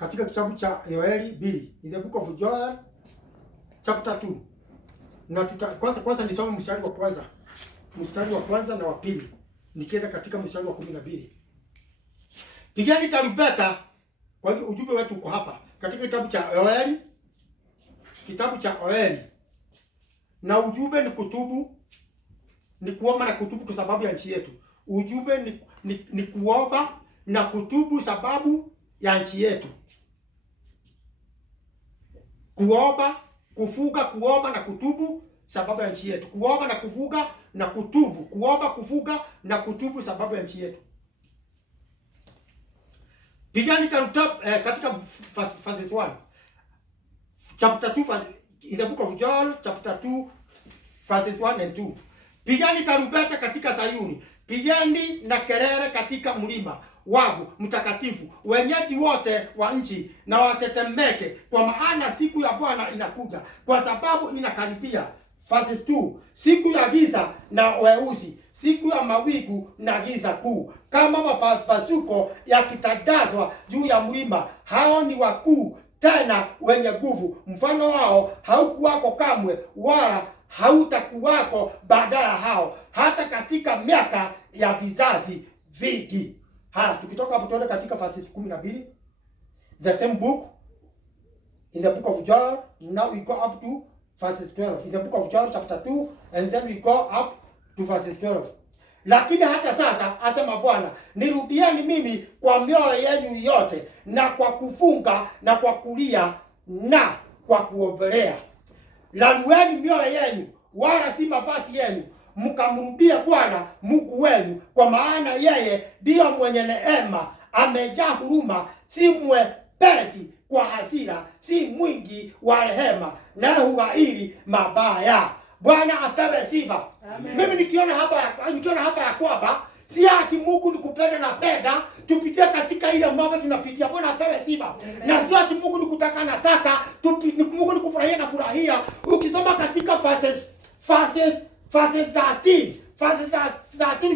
katika kitabu cha Yoeli 2, in the book of Joel chapter 2. Na kwanza nisome mstari wa kwanza na wa pili, nikienda katika mstari wa 12. Pigeni tarumbeta. Kwa hivyo ujumbe wetu uko hapa katika kitabu cha Yoeli, na ujumbe ni kutubu, ni kuomba na kutubu kwa sababu ya nchi yetu. Ujumbe ni kuomba na kutubu sababu ya nchi yetu. Kuomba, kufuga, kuomba na kutubu sababu ya nchi yetu. Kuomba na kufuga na kutubu. Kuomba, kufuga na kutubu sababu ya nchi yetu. Pigani katika verses 1. Chapter 2 in the book of Joel chapter 2 verses 1 and 2. Pigani tarumbeta katika Sayuni. Pigani na kelele katika mlima wangu mtakatifu. Wenyeji wote wa nchi na watetemeke, kwa maana siku ya Bwana inakuja, kwa sababu inakaribia. Verses 2. Siku ya giza na weusi, siku ya mawingu na giza kuu, kama mapambazuko yakitandazwa juu ya mlima. Hao ni wakuu tena wenye nguvu, mfano wao haukuwako kamwe, wala hautakuwako baada ya hao, hata katika miaka ya vizazi vingi. Tukitoka hapo tuende katika verses 12, the same book, in the book of Joel. Now we go up to verses 12, in the book of Joel chapter 2, and then we go up to verses 12. Lakini hata sasa, asema Bwana, nirudieni mimi kwa mioyo yenu yote, na kwa kufunga na kwa kulia na kwa kuombelea. Lalueni mioyo yenu, wala si mavazi yenu, mkamrudia Bwana Mungu wenu, kwa maana yeye ndiyo mwenye neema, amejaa huruma, si mwepesi kwa hasira, si mwingi wa rehema, na hughairi mabaya. Bwana apewe sifa. Amen. Mimi nikiona hapa ya kwamba si ati Mungu nikupenda na penda tupitie katika ile mambo tunapitia. Bwana apewe sifa. Na si ati Mungu nikutaka nataka Mungu nikufurahia na furahia. Ukisoma katika verses 13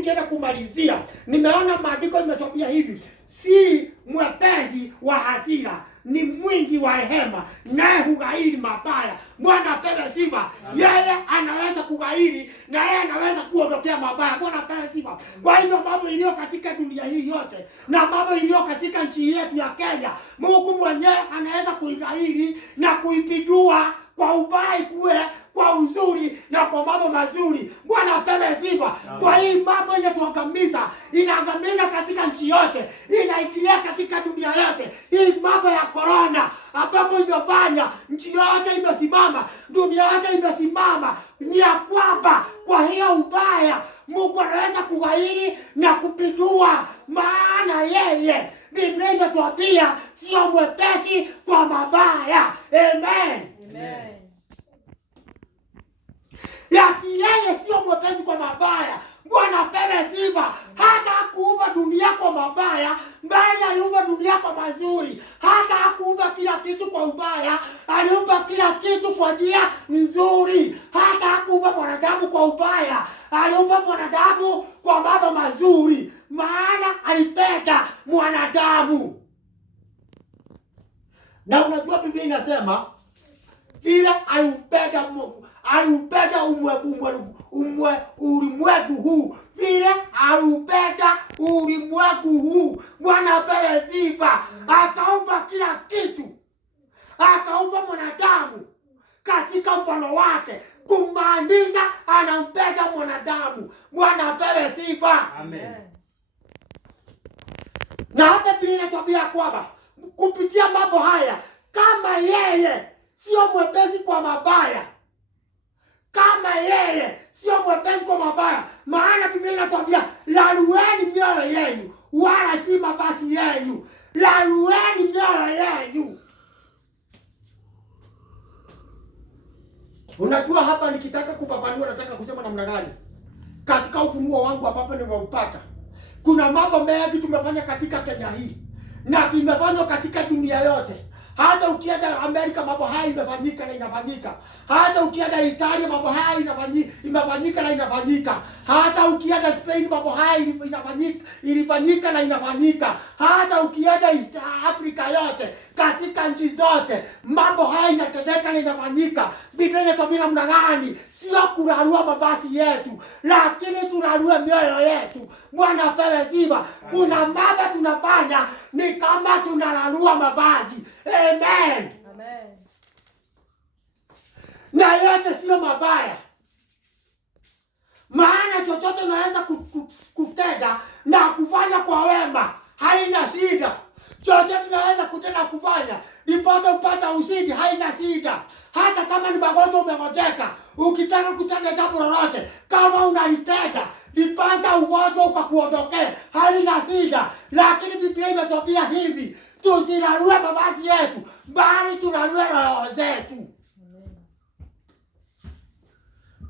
kienda kumalizia, nimeona maandiko imetwambia hivi: si mwepesi wa hasira, ni mwingi wa rehema, naye hughairi mabaya. Bwana apewe sifa. Yeye anaweza kughairi na yeye anaweza kuondokea mabaya. Bwana apewe sifa. Kwa hivyo mambo iliyo katika dunia hii yote na mambo iliyo katika nchi yetu ya Kenya, Mungu mwenyewe anaweza kuighairi na kuipindua kwa ubaya kuwe kwa uzuri na kwa mambo mazuri. Bwana apewe sifa. Kwa hii mambo inatuangamiza, inaangamiza katika nchi yote, inaikilia katika dunia yote. Hii mambo ya corona ambapo imefanya nchi yote imesimama, dunia yote imesimama, ni ya kwamba kwa hiyo ubaya Mungu anaweza kughairi na kupindua, maana yeye, Biblia inatuambia, sio mwepesi kwa mabaya. Amen. Amen. Yati yeye sio mwepesi kwa mabaya. Bwana apewe sifa. Hata hakuumba dunia kwa mabaya, bali aliumba dunia kwa mazuri. Hata hakuumba kila kitu kwa ubaya, aliumba kila kitu kwa njia nzuri. Hata hakuumba mwanadamu kwa ubaya, aliumba mwanadamu kwa mambo mazuri, maana alipenda mwanadamu. Na unajua Biblia inasema vile aliupenda ulimwengu huu, vile aliupenda ulimwengu huu. Bwana apewe sifa. Akaumba kila kitu, akaumba mwanadamu katika mfano wake, kumaanisha anampenda mwanadamu. Bwana apewe sifa. Amen. Na hata Biblia inatuambia kwamba kupitia mambo haya, kama yeye sio mwepesi kwa mabaya, kama yeye sio mwepesi kwa mabaya, maana Biblia inatuambia, lalueni mioyo yenu, wala si mavazi yenu. Lalueni mioyo yenu. Unajua hapa nikitaka kupapanua, nataka kusema namna gani? Katika ufunuo wangu ambapo nimeupata, kuna mambo mengi tumefanya katika Kenya hii na imefanywa katika dunia yote, Hata ukienda Amerika mambo haya imefanyika na inafanyika. Hata ukienda Italia mambo haya imefanyika na inafanyika. Hata ukienda Spain mambo haya ilifanyika na inafanyika. Hata ukienda East Africa yote, katika nchi zote mambo haya inatendeka na inafanyika. Biblia inatuambia namna gani? Sio kurarua mavazi yetu, lakini tunarua mioyo yetu. Bwana apewe sifa. Kuna mambo tunafanya ni kama tunararua mavazi. Amen. Amen. Na yote sio mabaya. Maana chochote unaweza kutenda na kufanya kwa wema, haina shida. Chochote unaweza kutenda kufanya nipate upata ushindi, haina shida. Hata kama ni magonjwa umegojeka, ukitaka kutenda jambo lolote, kama unalitenda nipasa ugonjwa ukakuondokea, haina shida. Lakini Biblia imetuambia hivi, tusirarue mavazi yetu, bali tunarue roho zetu.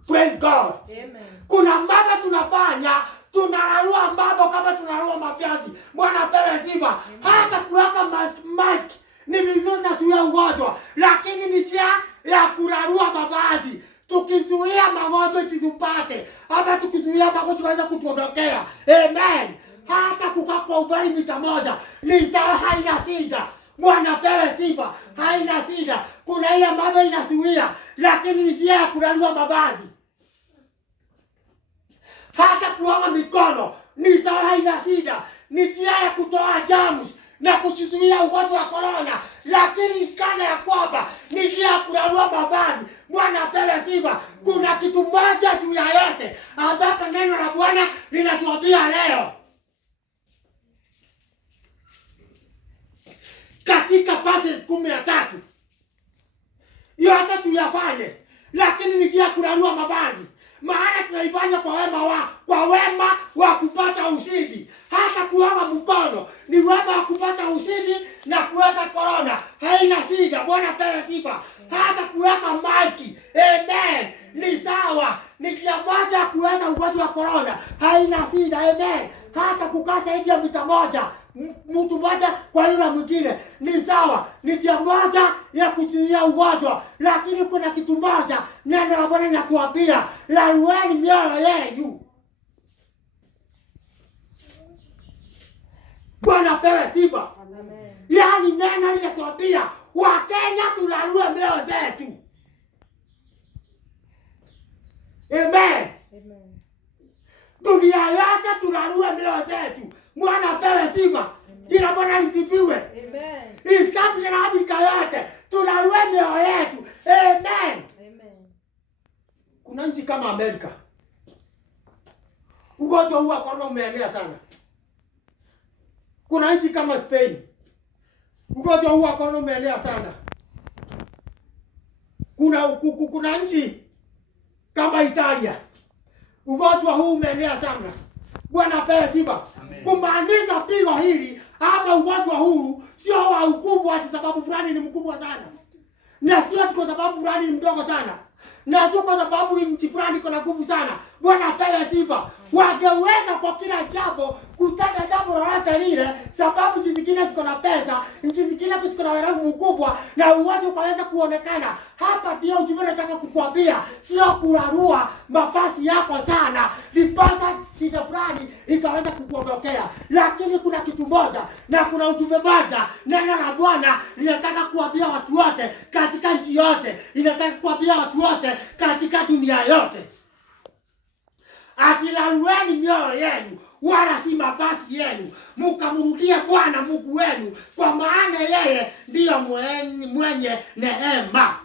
Praise God. Amen. Kuna mambo tunafanya, tunararua mambo kama tunararua mavazi. Bwana apewe sifa. Hata kuweka mask ni vizuri na kuzuia ugonjwa, lakini ni njia ya kurarua mavazi. Tukizuia magonjwa isitupate, ama tukizuia magonjwa yanaweza kutuondokea. Amen. Hata kukaa kwa umbali mita moja ni sawa, haina shida. Bwana apewe sifa. Haina shida. Kuna ile mambo inazuia, lakini ni njia ya kurarua mavazi. Hata kuoga mikono ni sawa, haina shida. Ni njia ya kutoa germs na kujizuia ugonjwa wa corona, lakini kana ya kwamba ni njia ya kurarua mavazi. Bwana apewe sifa. Kuna kitu moja juu ya yote ambapo neno la Bwana linatuambia leo katika Verse 13. Yote tuyafanye, lakini ni njia ya kurarua mavazi. Maana tunaifanya kwa wema wa kupata ushindi. Hata kuoga mkono ni wema wa kupata ushindi na kuweza corona, haina shida. Bwana apewe sifa. Hata kuweka maski, amen, ni sawa, ni njia moja ya kuweza ugonjwa wa corona, haina shida. Amen. Hata kukaa zaidi ya mita moja, mtu mmoja kwa yule mwingine ni sawa, ni njia moja ya kuzuia ugonjwa. Lakini kuna kitu moja neno la Bwana linatuambia, larueni mioyo yenu. Bwana apewe sifa. Amen. Yaani neno linatuambia Wakenya tularue mioyo zetu. Amen. Amen. Dunia yote tularue mioyo zetu. Bwana apewe sifa. Jina Bwana lisifiwe. Amen. East Africa na Afrika yote tularue mioyo yetu. Amen. Amen. Kuna nchi kama Amerika, ugonjwa huu wa corona umeenea sana. Kuna nchi kama Spain, ugonjwa huu wa corona umeenea sana. Kuna nchi kama Italia, ugonjwa huu umeenea sana. Bwana apewe sifa. Kumaanisha pigo hili ama ugonjwa huu sio wa ukubwa kwa sababu fulani ni mkubwa sana, na sio kwa sababu fulani ni mdogo sana, na sio kwa sababu nchi fulani iko na nguvu sana. Bwana apewe sifa. Wangeweza kwa kila jambo kutenda jambo lolote lile, sababu nchi zingine ziko na pesa, nchi zingine ziko na uwerevu mkubwa, na ugonjwa ukaweza kuonekana. Hapa ndio ujumbe nataka kukuambia, sio kurarua mavazi yako sana lipasa shida fulani ikaweza kukuondokea. Lakini kuna kitu moja na kuna ujumbe moja neno la Bwana linataka kuambia watu wote katika nchi yote, linataka kuambia watu wote katika dunia yote. Atilarueni mioyo yenu, wala si mavazi yenu, mkamrudie Bwana Mungu wenu, kwa maana yeye ndiyo mwenye neema.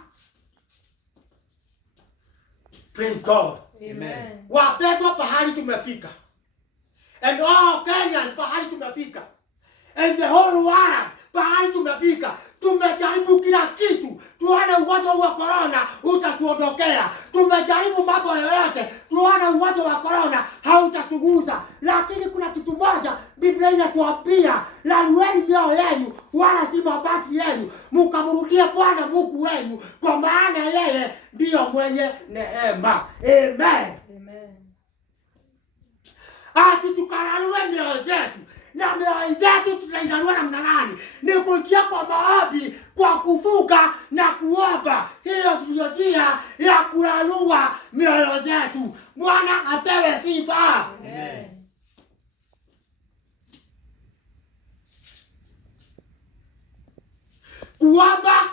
Praise God. Amen. Wapendwa, pahali tumefika, and all Kenyans pahali tumefika, and the whole world pahali tumefika. Tumejaribu kila kitu tuone ugonjwa wa corona utatuondokea. Tumejaribu mambo yoyote tuone ugonjwa wa corona hautatuguza. Lakini kuna kitu moja Biblia inatuambia, larueni mioyo yenu, wala si mavazi yenu, mkamrudie Bwana Mungu wenu, kwa maana yeye ndiyo mwenye neema. Amen. Amen. Ati tukararue mioyo zetu, na mioyo yetu tutainua namna gani? Ni kuingia kwa maombi, kwa kufunga na kuomba. Hiyo ndiyo njia ya kulalua mioyo zetu. Bwana apewe sifa. Amen. Kuomba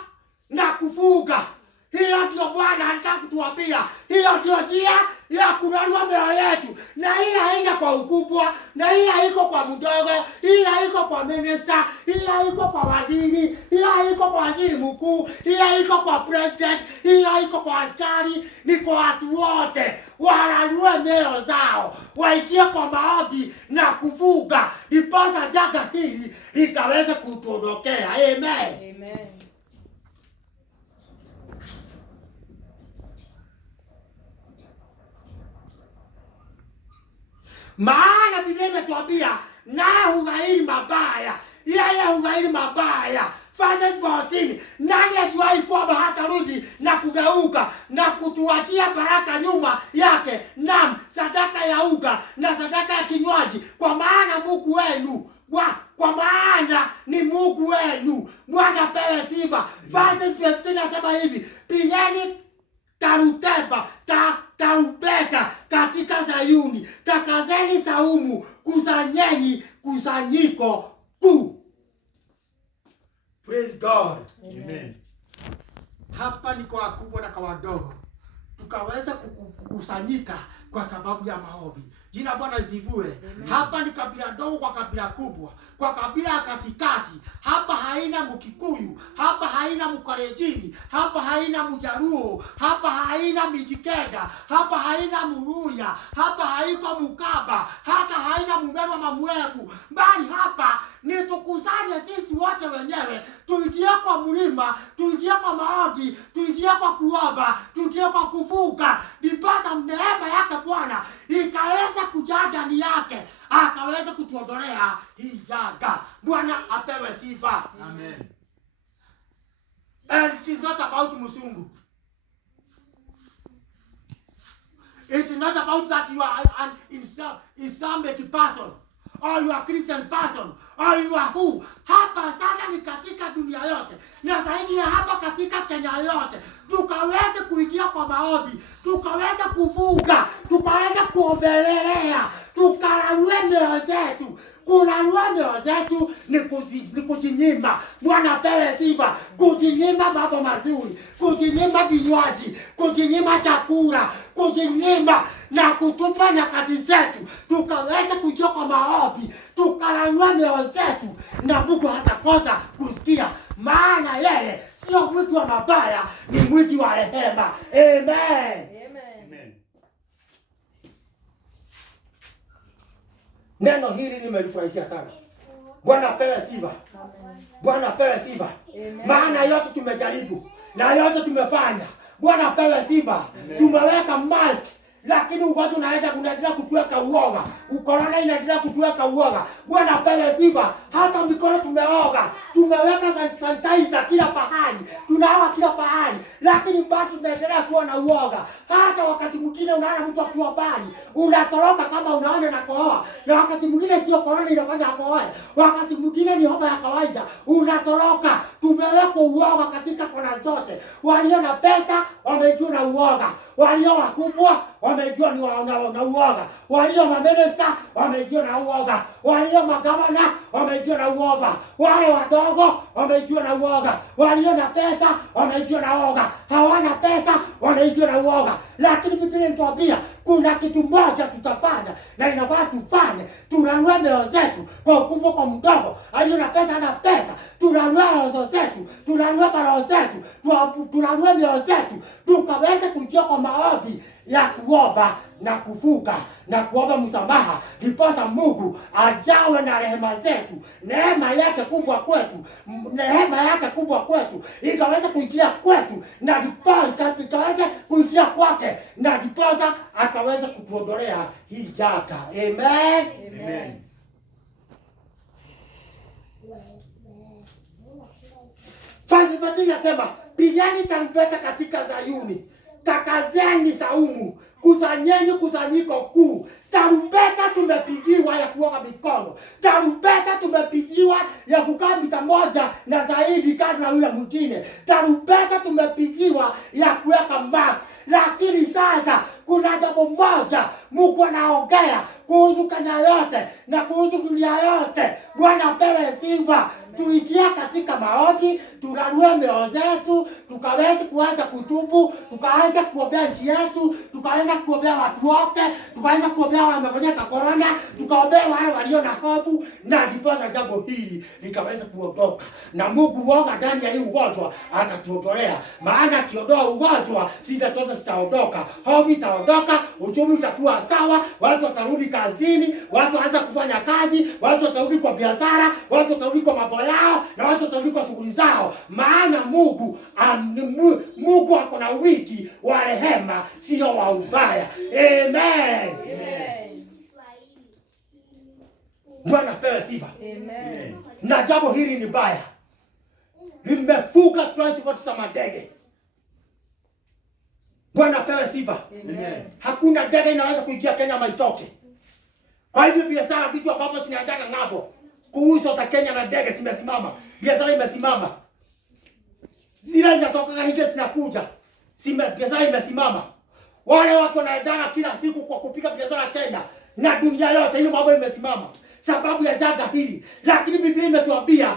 na kufunga, hiyo ndio Bwana anataka kutuambia. Hiyo ndio njia ya kulalua mioyo yetu, na hii haina kwa ukubwa, na hii haiko kwa mdogo, hii haiko kwa minister, hii haiko kwa waziri, hii haiko kwa waziri mkuu, hii haiko kwa president, hii haiko kwa askari. Ni kwa watu wote walalue mioyo zao, waingie kwa maombi na kufunga, ndiposa janga hili likaweze kutuondokea. Amen. Amen. Maana Biblia imetuambia naye hughairi mabaya, yeye hughairi mabaya. Verse 14, nani ajuai kwamba hatarudi na kugeuka na kutuachia baraka nyuma yake, naam, sadaka ya unga na sadaka ya kinywaji, kwa maana Mungu wenu, kwa maana ni Mungu wenu. Bwana apewe sifa. Verse 15 nasema hivi, pigeni tarumbeta katika Sayuni, takazeni saumu, kusanyeni kusanyiko kuu. Praise God. Amen. Hapa ni kwa wakubwa na kwa wadogo tukaweza kukusanyika kwa sababu ya maombi. Jina Bwana zivue. Hapa ni kabila dogo kwa kabila kubwa, kwa kabila ya katikati. Hapa haina Mkikuyu, hapa haina Mkalenjin, hapa haina Mjaruo, hapa haina Mijikenda, hapa haina Muluya, hapa haiko Mkamba, hata haina Mumeru ama Mwembu, bali hapa ni tukusanye sisi wote wenyewe, tuingie kwa mlima, tuingie kwa maombi, tuingie kwa kuomba, tuingie kwa kufunga, ndiposa neema yake Bwana ikaweza kujaa ndani yake, akaweza kutuondolea hii janga. Bwana apewe sifa. Amen. And it is not about Musungu. It is not about that you are an Islamic person, or you are Christian person, or you are who. Hapa sasa ni katika dunia yote, na zaidi ya hapa katika Kenya yote, tukaweza kuingia kwa maombi, tukaweza kufunga, tukaweza kuombelelea, tukalalue mioyo zetu. Kulalua mioyo zetu ni kujinyima. Bwana apewe sifa. Kujinyima mambo mazuri, kujinyima vinywaji, kujinyima chakula, kujinyima na kutupa nyakati zetu, tukaweza kuingia kwa maombi, tukalalua mioyo zetu, na Mungu hatakosa kusikia, maana yeye sio mwingi wa mabaya, ni mwingi wa rehema. Amen. Amen. Neno hili nimelifurahia sana. Bwana apewe sifa. Bwana apewe sifa. Maana yote tumejaribu na yote tumefanya. Bwana apewe sifa. Tumeweka mask, lakini ugonjwa unaendelea kutuweka uoga. Ukorona inaendelea kutuweka uoga. Bwana apewe sifa. Hata mikono tumeoga. Tumeweka sanitizer kila pahali. Tunaoga kila pahali. Lakini bado tunaendelea kuwa na uoga. Hata wakati mwingine unaona mtu akiwa mbali, unatoroka kama unaona na kohoa. Na wakati mwingine sio korona inafanya akohoe. Wakati mwingine ni homa ya kawaida. Unatoroka. Tumeweka uoga katika kona zote. Walio na pesa wamejua na uoga. Walio wakubwa wamejua ni na uoga. Walio maminista wamejua na uoga. Walio magavana wamejua na uoga. Wale wadogo wamejua na uoga. Walio na pesa wamejua na uoga. Hawana pesa wamejua na uoga. Lakini Biblia inatuambia kuna kitu moja tutafanya, na inafaa tufanye. Tulalue mioyo zetu, kwa ukubwa kwa mdogo. Aliyo na pesa ana pesa, tulalue roho zetu, tulalue roho zetu, tulalue mioyo zetu, tukaweze kuingia kwa maombi ya kuomba na kufunga na kuomba msamaha, ndiposa Mungu ajawe na rehema zetu, neema yake kubwa kwetu, neema yake kubwa kwetu ikaweza kuingia kwetu, na ndiposa ikaweza kuingia kwake, na ndiposa akaweza kutuondolea hii janga. Amen. Amen. Verse 14 nasema, pigeni tarumbeta katika Sayuni, takazeni saumu, Kusanyeni kusanyiko kuu. Tarumbeta tumepigiwa ya kuoga mikono. Tarumbeta tumepigiwa ya kukaa mita moja na zaidi kati na yule mwingine. Tarumbeta tumepigiwa ya kuweka mask. Lakini sasa kuna jambo moja Mungu anaongea kuhusu Kenya yote na kuhusu dunia yote. Bwana apewe sifa. Tuingia katika maombi, turanue mioyo zetu, tukaweza kuanza kutubu, tukaweza kuombea nchi yetu, tukaweza kuombea watu wote, tukaweza kuombea wale wameponyeka corona, tukaombea wale walio na hofu, na ndiposa jambo hili likaweza kuondoka. Na Mungu woga ndani ya hii ugonjwa atatuondolea. Maana akiondoa ugonjwa, shida zote zitaondoka, hofu itaondoka, uchumi utakuwa sawa, watu watarudi kazini, watu waanza kufanya kazi, watu watarudi kwa biashara, watu watarudi kwa mambo yao, na watu watarudi kwa shughuli zao. Maana Mungu ako na wingi wa rehema, sio wa ubaya. Amen. Amen. Bwana pewe sifa. Amen. Na jambo hili ni baya, limefuka transport za madege. Bwana pewe sifa. Amen. Hakuna ndege inaweza kuingia Kenya maitoke. Kwa hivyo biashara, vitu ambavyo zinaendana nabo kuhusu za Kenya na ndege zimesimama. Biashara imesimama. Zile zinatoka nje zinakuja. Biashara imesimama. Wale watu wanaendana kila siku kwa kupiga biashara Kenya na dunia yote, hiyo mambo imesimama sababu ya janga hili. Lakini Biblia imetuambia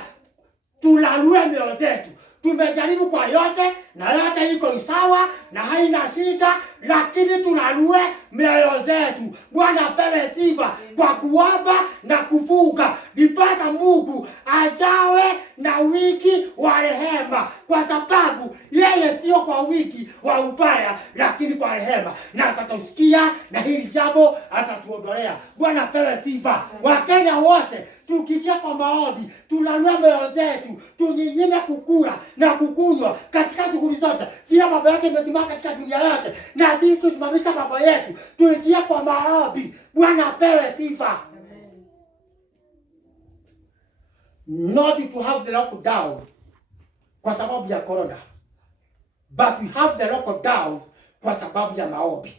tulalue mioyo zetu. Tumejaribu kwa yote na yote iko sawa na haina shida, lakini tulalue mioyo zetu. Bwana apewe sifa kwa kuomba na kufunga. Ndiposa Mungu ajawe na wingi wa rehema, kwa sababu yeye sio kwa wingi wa ubaya, lakini kwa rehema, na atatusikia na hili jambo atatuondolea. Bwana apewe sifa. Wakenya wote tukiingia kwa maombi, tulalue mioyo zetu, tunyinyime kukula na kukunywa katika shughuli zote. Vile mambo yote imesimama katika dunia yote, na sisi tusimamisha mambo yetu, tuingie kwa maombi. Bwana apewe sifa. Not to have the lockdown kwa sababu ya corona, but we have the lockdown kwa sababu ya maombi.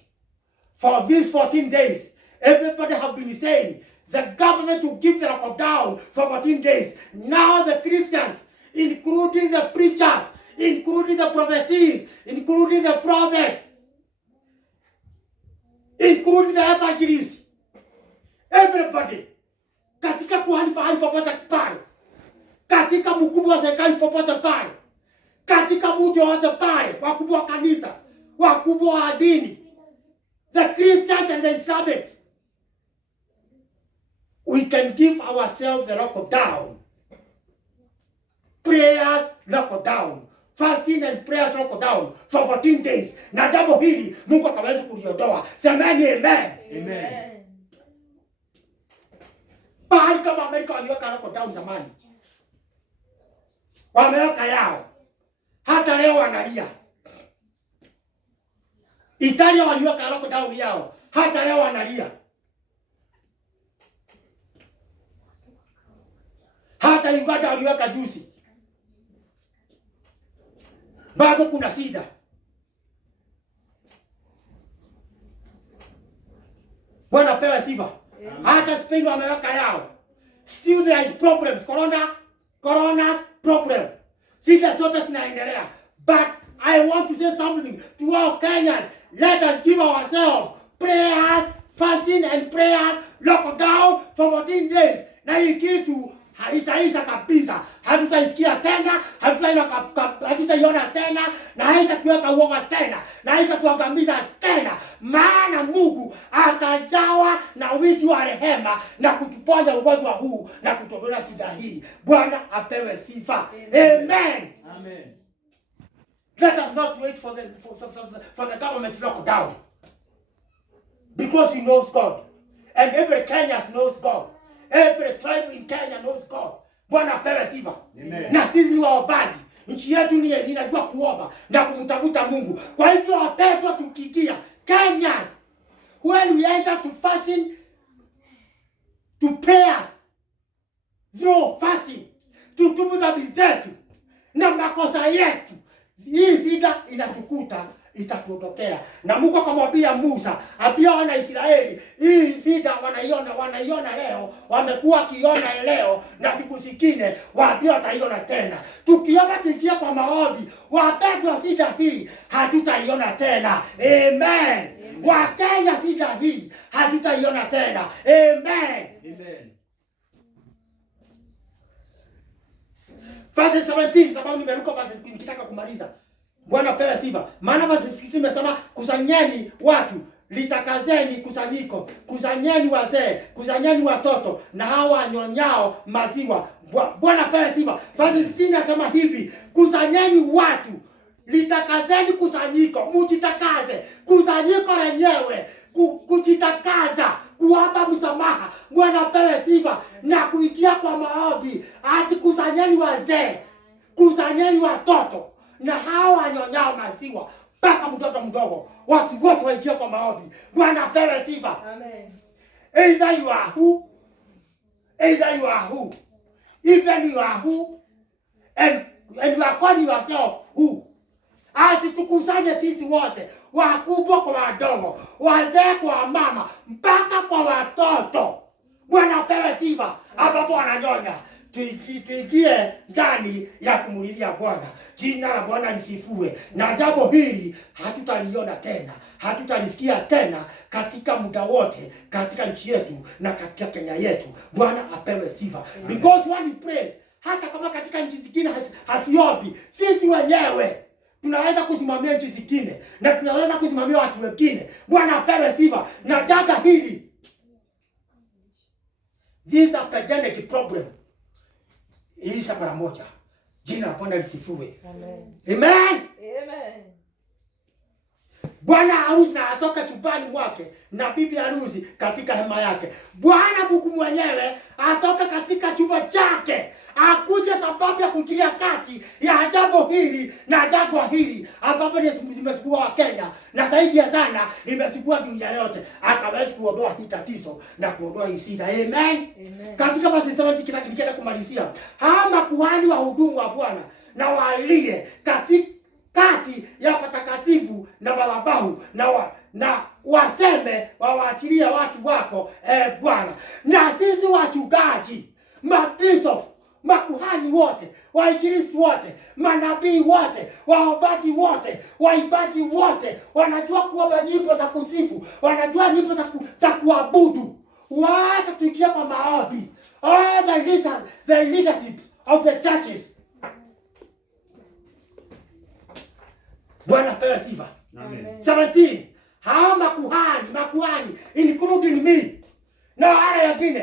For these 14 days, everybody have been saying the government will give the lockdown for 14 days. Now the Christians, including the preachers, including the prophetess, including the prophets, including the evangelists, everybody, katika kuhani pahali popote pale, katika mkubwa wa serikali popote pale, katika mtu wote pale, wakubwa wa kanisa, wakubwa wa dini, the Christians and the Islamics, we can give ourselves the lockdown. Prayers lockdown, fasting and prayers lockdown for 14 days. Na jambo hili Mungu akaweza kuliondoa. Semeni amen. Amen. Bahali kama Amerika waliweka lockdown zamani, wameweka yao, hata leo wanalia. Italia waliweka lockdown yao, hata leo wanalia. Hata Uganda waliweka juzi, bado kuna shida. Bwana pewe sifa. Hata Spain wameweka yao. Still there is problems. Corona's problem. Shida zote zinaendelea. But I want to say something to all Kenyans. Let us give ourselves prayers, fasting and prayers, lockdown for 14 days. Na hii kitu haitaisha kabisa. Hatutaisikia tena, hatutaiona tena, na haitatuweka uoga tena, na haitatuangamiza tena. Maana Mungu atajawa na wingi wa rehema na kutuponya ugonjwa huu na kutuondolea shida hii. Bwana apewe sifa. Amen. Amen. Let us not wait for the government lockdown, because he knows God, and every Kenyan knows God. Every tribe in Kenya knows God. Bwana apewe sifa. Amen. Na sisi ni waombaji. Nchi yetu ni inajua kuomba na kumtafuta Mungu. Kwa hivyo wapendwa, tukikia Kenyans, when we enter to fasting, to prayers, through fasting, tutubu dhambi zetu na makosa yetu, hii shida inatukuta itatuondokea. Na Mungu akamwambia Musa, ambia wana Israeli, hii shida wanaiona leo, wamekuwa wakiona leo, na siku zingine waambia wataiona tena. Tukiomba tuingie kwa maombi, wapendwa, shida hii hatutaiona tena. Amen. Wakenya, shida hii hatutaiona tena. Amen. Amen. Verse 17, sababu nimeruka verse nikitaka kumaliza. Bwana pewe sifa. Maana verse 16 imesema kusanyeni watu, litakazeni kusanyiko, kusanyeni wazee, kusanyeni watoto na hao wanyonyao maziwa. Bwana pewe sifa. Verse 16 inasema hivi, kusanyeni watu, litakazeni kusanyiko, mujitakaze. Kusanyiko lenyewe kujitakaza, kuomba msamaha. Bwana pewe sifa. Na kuingia kwa maombi, ati kusanyeni wazee, kusanyeni watoto na hao wanyonyao maziwa, mpaka mtoto mdogo, watu wote waingie kwa maombi. Bwana pewe sifa. Amen. Either you are who, either you are who, even you are who, and you are calling yourself who. Ati tukusanye sisi wote, wakubwa kwa wadogo, wazee kwa mama, mpaka kwa watoto. Bwana pewe sifa. Ambapo wananyonya, tuingie ndani ya kumulilia Bwana. Jina la Bwana lisifue. Na jambo hili hatutaliona tena, hatutalisikia tena katika muda wote, katika nchi yetu na katika Kenya yetu. Bwana apewe sifa. Because when we praise, hata kama katika nchi zingine hasiombi, sisi wenyewe tunaweza kusimamia nchi zingine na tunaweza kusimamia watu wengine. Bwana apewe sifa. Na janga hili, this epidemic problem, iisha mara moja. Jina la Bwana lisifue. Amen. Amen. Amen. Bwana harusi na atoka chumbani mwake na bibi harusi katika hema yake. Bwana Mungu mwenyewe atoka katika chumba chake, akuje sababu ya kuingilia kati ya jambo hili na jambo hili ambapo limesubua wa Kenya na zaidi ya sana limesubua dunia yote. Akaweza kuondoa hii tatizo na kuondoa hii shida. Amen. Amen. Katika verse 7 nikienda kumalizia, hawa makuhani wa hudumu wa Bwana na walie kati ya patakatifu na madhabahu na waseme wawaachilie watu wako Bwana. Na sisi wachungaji, mabishop, makuhani wote, wainjilisti wote, manabii wote, waombaji wote, waimbaji wote, wanajua kuomba nyimbo za kusifu, wanajua nyimbo za kuabudu. Wacha tuingie kwa maombi. All the leadership of the churches. Bwana pewe sifa. Amen. 17. Hao makuhani including me na wale wengine